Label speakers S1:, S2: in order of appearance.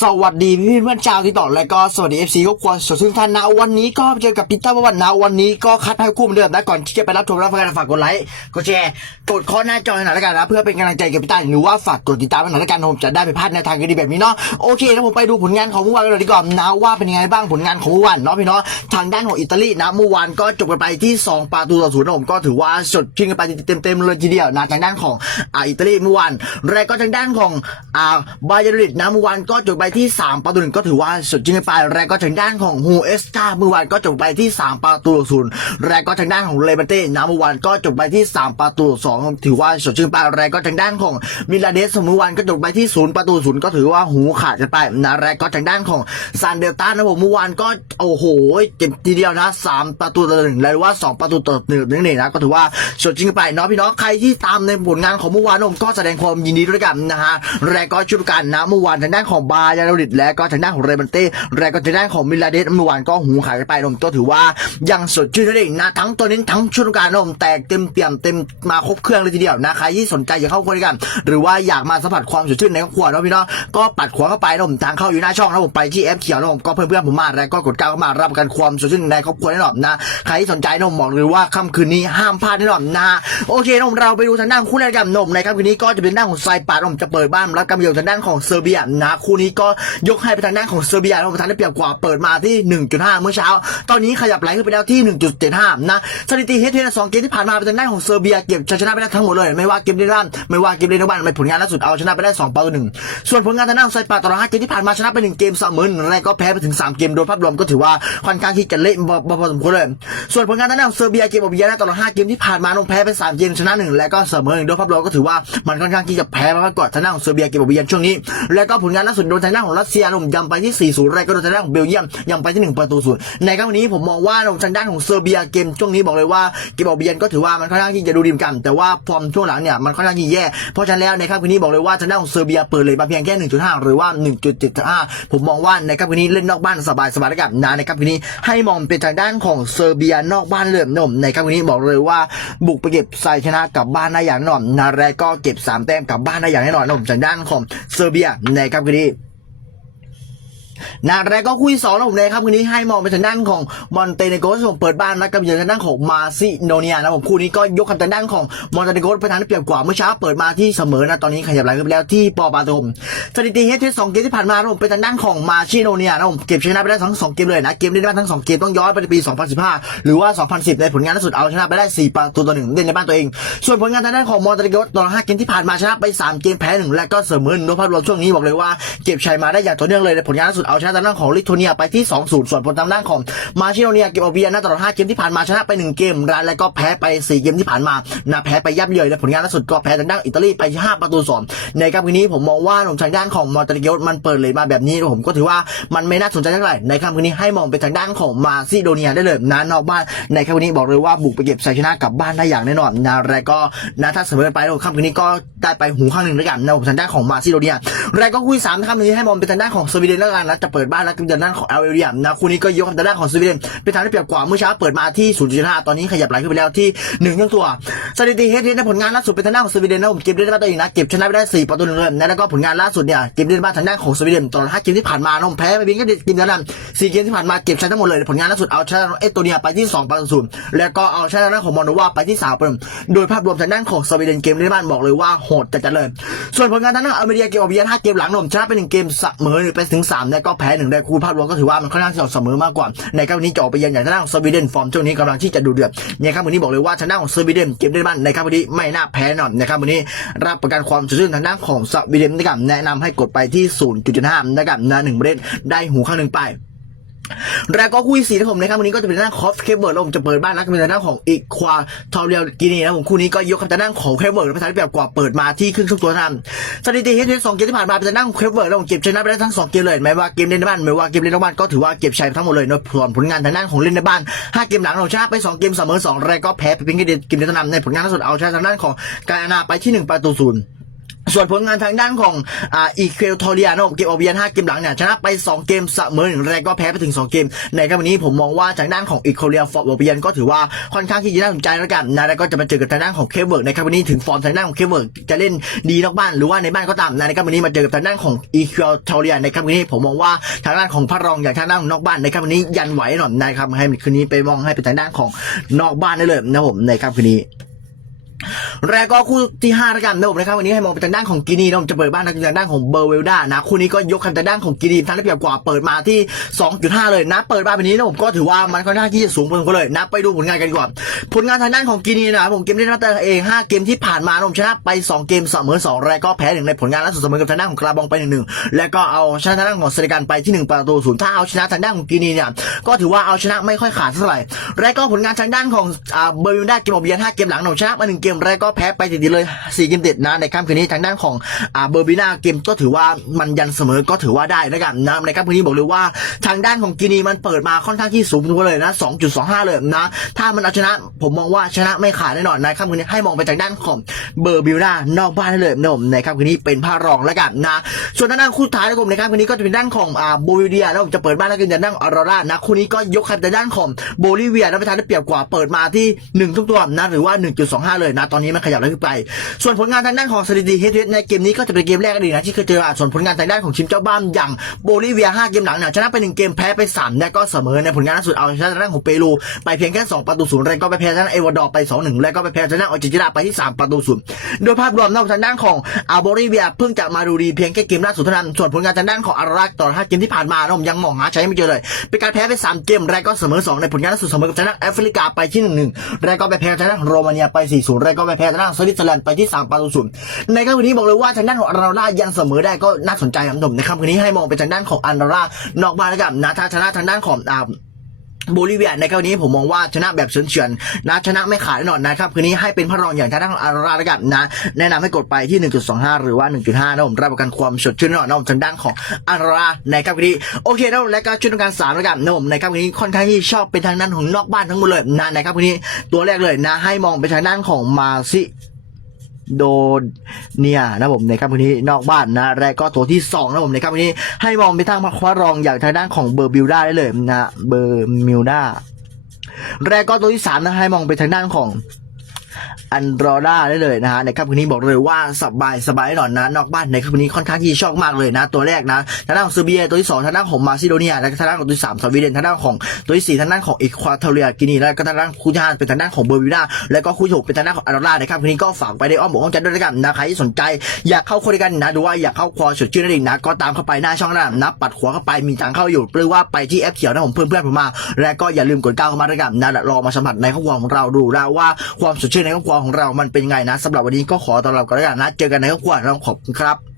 S1: สวัสดีพี่เพื่อนชาวที่ต่อและก็สวัสดี FC ครอบครัวสดซึ่งท่านนะวันนี้ก็เจอกับปีเตอร์ประวันนะวันนี้ก็คัดให้คู่เหมือนเดิมนะก่อนที่จะไปรับชมรับฟังกันฝากกดไลค์กดแชร์กดข้อหน้าจอหน่อยละกันนะเพื่อเป็นกำลังใจกับพี่ต้าหรือว่าฝากกดติดตามหน่อยละกันผมจะได้ไม่พลาดในทางดีแบบนี้เนาะโอเคแล้วผมไปดูผลงานของเมื่อวานกันเลยดีกว่านะว่าเป็นยังไงบ้างผลงานของเมื่อวานเนาะพี่เนาะทางด้านของอิตาลีนะเมื่อวานก็จบกันไปที่สองประตูต่อศูนย์นะผมก็ถือว่าสดชิงกันไปเต็มๆเลยทีเดียวนะทางด้านของอ่าอิตาลีเมื่อวานและก็ทางด้านของอ่าบาเยอริดนะเมื่อวานก็จบไปที่สามประตูหนึ่งก็ถือว่าสุดจริงไปและก็ทางด้านของฮูเอสตาเมื่อวานก็จบไปที่ 3 ประตูศูนย์และก็ทางด้านของเลเบเต้นะเมื่อวานก็จบไปที่ 3 ประตูสองถือว่าสดชื่นไปและก็ทางด้านของมิลาเดสเมื่อวานก็จบไปที่ศูนย์ประตูศูนย์ก็ถือว่าหูขาดกันไปนะและก็ทางด้านของซานเดลต้านะผมเมื่อวานก็โอ้โหเจ็บทีเดียวนะสามประตูต่อหนึ่งและว่าสองประตูต่อหนึ่งนั่นเองนะก็ถือว่าสดจริงไปเนาะพี่น้องใครที่ตามในผลงานของเมื่อวานผมก็แสดงความยินดีด้วยกันนะฮะและก็ชุดการนะเมื่อวานทางด้านของบาเยอริดและก็ทางด้านของเรเบเต้และก็ทางด้านของมิลาเดสเมื่อวานก็หูขาดไปนมก็ถือว่ายังสดชื่นนั่นเองนะทั้งตัวนี้ทั้งชุดการนมแตกเต็มเปี่ยมเต็มมาครบเครื่องเลยทีเดียวนะใครที่สนใจอยากเข้าครัวด้วยกัน หรือว่าอยากมาสัมผัสความสดชื่นในครอบครัวเนะพี่เนาะก็ปัดขวาเข้าไปนะผมทางเข้าอยู่หน้าช่องนะผมไปที่แอปเขียวนะผมก็เพื่อนเพื่อนๆผมมาแล้วก็กดก้าวเข้ามารับประกันความสดชื่นในครอบครัวแน่นอนนะใครที่สนใจนะผมบอกเลยว่าค่ำคืนนี้ห้ามพลาดแน่นอนนะโอเคนะผมเราไปดูทางด้านคู่แรกกันนมในค่ำคืนนี้ก็จะเป็นด้านของไซปาร์นมจะเปิดบ้านรับการเยือนทางด้านของเซอร์เบียนะคู่นี้้ก็ยกให้ไปทางด้านของเซอร์เบียนะผมทางได้เปรียบกว่าเปิดมาที่ 1.5 เมื่อเช้า ตอนนี้ขยับไหลขึ้นไปแล้วที่ 1.75 นะสถิติเฮดเทนสองเกมที่ผ่านมาเป็นทางด้านของเซอร์เบียเก็บชัยชนะไปได้ทั้งหมดเลย ไม่ว่าเกมในบ้านไม่ว่าเกมในนอกบ้านไม่ผลงานล่าสุดเอาชนะไปได้2ประตูหนึ่งส่วนผลงานทางด้านไซปาตลอด5เกมที่ผ่านมาชนะไป1เกมเสมอหนึ่งและก็แพ้ไปถึง 3 เกมโดยภาพรวมก็ถือว่าค่อนข้างที่จะเละพอสมควรเลยส่วนผลงานทางด้านของเซอร์เบียเกมอเบียนะตลอด5เกมที่ผ่านมาลงแพ้ไป3เกมชนะ1และก็เสมอหนึ่งโดยภาพรวมก็ถือว่ามันค่อนข้างที่จะแพ้มากกว่าทางด้านของเซอร์เบียเกมอเบียช่วงนี้ แล้วก็ผลงานล่าสุดโดนทางด้านของรัสเซียลงยำไปที่ 4-0และก็โดนทางด้านของเบลเยียมยำไปที่ 1 ประตูศูนย์ในครั้งนี้ผมมองว่าทางด้านของเซอร์เบียเกมช่วงนี้บอกเลยว่าเกมออกเบียนก็ถือว่ามันค่อนข้างที่จะดูดีกัน แต่ว่าฟอร์มช่วงหลังเนี่ยมันค่อนข้างที่แย่เพราะฉะนั้นแล้วในครั้งนี้บอกเลยว่าทางด้านของเซอร์เบียเปิดเลยมาเพียงแค่ 1.5 หรือว่า 1.75 ผมมองว่าในครั้งนี้เล่นนอกบ้านสบายสบายแล้วกันนะในครั้งนี้ให้มองเป็นทางด้านของเซอร์เบียนอกบ้านเลยนมในครั้งนี้บอกเลยว่าบุกไปเก็บชัยชนะกับบ้านได้อย่างแน่นอนนาแรกก็เก็บสามแต้มกับบ้านได้อย่างแน่นอนนะผมทางด้านของเซอร์เบียในครั้งนี้ นาแรกก็คุยสองแล้วผมเลยครับคืนนี้ให้มองไปทางด้านของมอนเตเนโกสผมเปิดบ้านนะกับเยือนทางด้านของมาซิโดเนียนะผมคู่นี้ก็ยกคำทางด้านของมอนเตเนโกสไปทางที่เปรียบกว่าเมื่อเช้าเปิดมาที่เสมอนะตอนนี้ขยับไหลขึ้นไปแล้วที่ปอปาตมสถิติเฮดเทสสองเกมที่ผ่านมาผมเป็นทางด้านของมาซิโดเนียนะผมเก็บชนะไปได้ทั้งสองเกมเลยนะเกมเล่นในบ้านทั้งสองเกมต้องย้อนไปในปี 2015 หรือว่า 2010 ในผลงานล่าสุดเอาชนะไปได้4ประตูต่อหนึ่งเล่นในบ้านตัวเอง ส่วนผลงานทางด้านของมอนเตเนโกสตลอด5เกมที่ผ่านมาชนะไป 3 เกมแพ้หนึ่งและก็เสมอหนึ่งโดยภาพรวมช่วงนี้บอกเลยว่าเก็บชัยมาได้อย่างต่อเนื่องเลยในผลงานล่าสุดเอาชนะทางด้านของลิทัวเนียไปที่ 2-0 ส่วนผลทางด้านของมาชิโนเนียเก็บเอาเบียนะตลอด5เกมที่ผ่านมาชนะไป 1 เกมรานแล้วก็แพ้ไป 4 เกมที่ผ่านมานะแพ้ไปยับเยินและผลงานล่าสุดก็แพ้ทางด้านอิตาลีไป 5 ประตู2ในครับวันนี้ผมมองว่าหนุ่มทางด้านของมอนเตเนโกสมันเปิดเลยมาแบบนี้ผมก็ถือว่ามันไม่น่าสนใจเท่าไหร่ในครับวันนี้ให้มองไปทางด้านของมาซิโดเนียได้เลยนะนอกบ้านในครับวันนี้บอกเลยว่าบุกไปเก็บชัยชนะกลับบ้านได้อย่างแน่นอนนะแล้วก็นะถ้าเสมอไปครับวันนี้ก็ได้ไปหูข้างหนึ่งด้วยกันนะผมทางด้านของมาซิโดเนียแล้วก็คุยสามนะครันี้ให้มองไปทางด้านของสวีเดนแล้วกันนะจะเปิดบ้านแล้วก็ทางด้านของเอลเวเรียมนะคู่นี้ก็ยกทางด้านของสวีเดนเป็นทางที่เปรียบกว่าเมื่อเช้าเปิดมาที่ 0.5 ตอนนี้ขยับไหลขึ้นไปแล้วที่1ยังตัวสถิติเฮดเฮดในผลงานล่าสุดเป็นทางด้านของสวีเดนนะผมเก็บได้บ้านตัวเองนะเก็บชนะไปได้4ประตูหนึ่งเลยนะแล้วก็ผลงานล่าสุดเนี่ยเก็บได้บ้านทางด้านของสวีเดนตลอด5เกมที่ผ่านมาน้องแพ้ไปเพียงแค่เกมเดียวนั้น4เกมที่ผ่านมาเก็บชนะทั้งหมดเลยผลงานล่าสุดเอาชนะเอสโตเนียไปที่2ประตูศูนย์แล้วก็เอาชนะทางด้านของมอนโดวาไปที่3ประตูโดยภาพรวมทางด้านของสวีเดนเกมในบ้านบอกเลยว่าโหดจัดเลย ส่วนผลงานทางด้านอเมริกาเกมออกเบียน5เกมหลังนมชนะไป1เกมเสมอหรือไปถึง3แล้วก็แพ้หนึ่งได้คู่ภาพรวมก็ถือว่ามันค่อนข้างจะเสมอมากกว่า ในครั้งนี้จะออกไปเยือนอย่างทางด้านของสวีเดนฟอร์มช่วงนี้กำลังที่จะดูเดือดในครั้งนี้บอกเลยว่าทางด้านของสวีเดนเก็บได้บ้านในครั้งนี้ไม่น่าแพ้หน่นอนในครั้งนี้ รับประกันความสดชื่นทางด้านของสวีเดนนะครับแนะนำให้กดไปที่ 0.5นะครับนะหนึ่งประเด็นได้หูข้างหนึ่งไป แล้วก็คู่ที่สี่ที่ผมในครั้งนี้ก็จะเป็นทางด้าคอฟเคเบิร์ดแล้วผมจะเปิดบ้านแล้วก็เป็นทางด้าของอีควาทอเรียลกินีนะผมคู่นี้ก็ยกคำทางด้านของเคเบิร์ดภาษาที่แบบกว่าเปิดมาที่ครึ่งช่วงตัวทำสถิติเฮดสองเกมที่ผ่านมาเป็นทางด้านของเคเบิร์ดแล้วผมเก็บชนะไปได้ทั้งสองเกมเลยไม่ว่าเกมเล่นในบ้านไม่ว่าเกมเล่นนอกบ้านก็ถือว่าเก็บชัยทั้งหมดเลยในส่วนผลงานทางด้านของเล่นในบ้านห้าเกมหลังเราชนะไปสองเกมเสมอสองแล้วก็แพ้ไปเพียงแค่เกมเดียวเท่านั้นในผลงานล่าสุดเอาชนะทางด้านของกาญานาไปที่หนึ่งประตูศูนย์ ส่วนผลงานทางด้านของอ่าอีเควทอริอานะครับเกมออเบียน5เกมหลังเนี่ยชนะไป 2 เกมเสมอหนึ่งแรกก็แพ้ไปถึง 2 เกม ในครับวันนี้ผมมองว่าทางด้านของอีเควเรียฟอร์มอเบียนก็ถือว่าค่อนข้างที่จะน่าสนใจแล้วกันนะแล้วก็จะมาเจอกับทางด้านของเคเบิร์กในครับวันนี้ถึงฟอร์มทางด้านของเคเบิร์กจะเล่นดีนอกบ้านหรือว่าในบ้านก็ตามนะในครับวันนี้มาเจอกับทางด้านของอีเควทอริอาในครับวันนี้ผมมองว่าทางด้านของพระรองอย่างทางด้านนอกบ้านในครับวันนี้ยันไหวหน่อยนะครับให้คืนนี้ไปมองให้เป็นทางด้านของนอกบ้านได้เลยนะผมในครับคืนนี้ แล้วก็คู่ที่5แล้วกันนะผมนะครับวันนี้ให้มองไปทางด้านของกินีนะผมจะเปิดบ้านทางด้านของเบอร์เวลดานะคู่นี้ก็ยกคันทางด้านของกินีทางได้เปรียบกว่าเปิดมาที่ 2.5 เลยนะ เปิดบ้านแบบนี้นะผมก็ถือว่ามันค่อนข้างที่จะสูงพอสมควรเลยนะไปดูผลงานกันดีกว่าผลงานทางด้านของกินีนะผมเกมที่นัดเตะเอง5เกมที่ผ่านมาผมชนะไป 2 เกมเสมอ2แล้วก็แพ้หนึ่งในผลงานล่าสุดเสมอกับทางด้านของกราบองไป1-1แล้วก็เอาชนะทางด้านของเซเนกันไปที่1ประตูศูนย์ถ้าเอาชนะทางด้านของกินีเนี่ยก็ถือว่าเอาชนะไม่ค่อยขาดเท่าไหร่และก็ผลงานทางด้านของเบอร์เวลดาเกมออกเบียน5เกมหลังเราชนะมา1เกมแล้วก็แพ้ไปติดๆเลย4เกมติดนะในค่ำคืนนี้ทางด้านของอ่าเบอร์บินาเกมก็ถือว่ามันยันเสมอก็ถือว่าได้แล้วกันนะในค่ำคืนนี้บอกเลยว่าทางด้านของกินีมันเปิดมาค่อนข้างที่สูงทุกเลยนะ 2.25 เลยนะ ถ้ามันเอาชนะผมมองว่าชนะไม่ขาดแน่นอนในค่ำคืนนี้ให้มองไปทางด้านของเบอร์บิลนานอกบ้านได้เลยนะผมในค่ำคืนนี้เป็นผ้ารองแล้วกันนะ ส่วนทางด้านคู่ท้ายนะผมในค่ำคืนนี้ก็จะเป็นด้านของอ่าโบลิเวียนะผมจะเปิดบ้านแล้วกันจะนั่งออโรรานะคู่นี้ก็ยกคันแต่ด้านของโบลิเวียนะประธานได้เปรียบกว่าเปิดมาที่หนึ่งทุกตัวนะหรือว่า 1.25 เลยนะตอนนี้มันขยับแล้วขึ้นไป ส่วนผลงานทางด้านของสถิติเฮดในเกมนี้ก็จะเป็นเกมแรกอดีนะที่เคยเจออส่วนผลงานทางด้านของทีมเจ้าบ้านอย่างโบลิเวีย5เกมหลังเนี่ยชนะไป1เกมแพ้ไป3แล้วก็เสมอในผลงานล่าสุดเอาชนะทางด้านของเปรูไปเพียงแค่2ประตูศูนย์แล้วก็ไปแพ้ทางด้านเอวาดอร์ไป2-1แล้วก็ไปแพ้ทางด้านออร์เจนตินาไปที่3ประตูศูนย์โดยภาพรวมนอกทางด้านของอาโบลิเวียเพิ่งจะมาดูดีเพียงแค่เกมล่าสุดเท่านั้นส่วนผลงานทางด้านของอาราต่อ5เกมที่ผ่านมานะผมยังมองหาใช้ไม่เจอเลยเป็นการแพ้ไป3เกมแล้วก็เสมอ2ในผลงานล่าสุดเสมอกับทางด้านแอฟริกาไปที่1-1แล้วก็ไปแพ้ทางด้านของโรมาเนียไป4-0แล้วก็ไปแพ้ทางด้านสวิตเซอร์แลนด์ไปที่3ประตูศูนย์ในค่ำคืนนี้บอกเลยว่าทางด้านของอาราล่ายังเสมอได้ก็น่าสนใจครับผมในค่ำคืนนี้ให้มองไปทางด้านของอาราล่านอกบ้านแล้วกันนะถ้าชนะทางด้านของอ่า โบลิเวียในครั้งนี้ผมมองว่าชนะแบบเฉือนๆนะชนะไม่ขาดแน่นอนนะครับคืนนี้ให้เป็นพระรองอย่างทางด้านองอาราแล้วกันนะแนะนำให้กดไปที่ 1.25 หรือว่า 1.5นะผมรับประกันความสดชื่นแน่นอนนะผมทางด้านของอาราในครับคืนนี้โอเคนะผมและก็ชุดการสามแล้วกันนะผมในครับคืนนี้ค่อนข้างที่ชอบเป็นทางด้านของนอกบ้านทั้งหมดเลยนะในครับคืนนี้ตัวแรกเลยนะให้มองไปทางด้านของมาซิ โดนเนี่ยนะผมในครับวันนี้นอกบ้านนะและก็ตัวที่สองนะผมในครับวันนี้ให้มองไปทางพระรองอย่างทางด้านของเบอร์บิลดาได้เลยนะเบอร์มิลดาแรกก็ตัวที่สามนะให้มองไปทางด้านของ อันดรอด้าได้เลยนะฮะในครับวันนี้บอกเลยว่าสบายสบายแน่นอนนะนอกบ้านในครับวันนี้ค่อนข้างที่ชอบมากเลยนะ ตัวแรกนะทางด้านของเซอร์เบียตัวที่สองทางด้านของมาซิโดเนียและทางด้านของตัวที่สามสวีเดนทางด้านของตัวที่สี่ทางด้านของอีควาทอเรียกินีและก็ทางด้านคู่ที่ห้าเป็นทางด้านของเบอร์บิลดาและก็คู่ถกเป็นทางด้านของอันดรอด้าในครับวันนี้ก็ฝากไปในอ้อมอกอ้อมใจด้วยกันนะใครที่สนใจอยากเข้าคุยกันนะดูว่าอยากเข้าควอสดชื่นนั่นเองนะก็ตามเข้าไปหน้าช่องนั้นนะปัดขวเข้าไปมีทางเข้าอยู่หรือว่าไปที่แอปเขียวนะผมเพื่อนเพื่อนๆผมมา และก็อย่าลืมกดก้าวเข้ามาด้วยกันนะรอมาสัมผัสในครอบครัวของเราดูนะว่าความสดชื่นในครอบครัวของเรามันเป็นไงนะสำหรับวันนี้ก็ขอตอนรับกันแล้วกันนะ เจอกันในครอบครัวเราขอบคุณครับ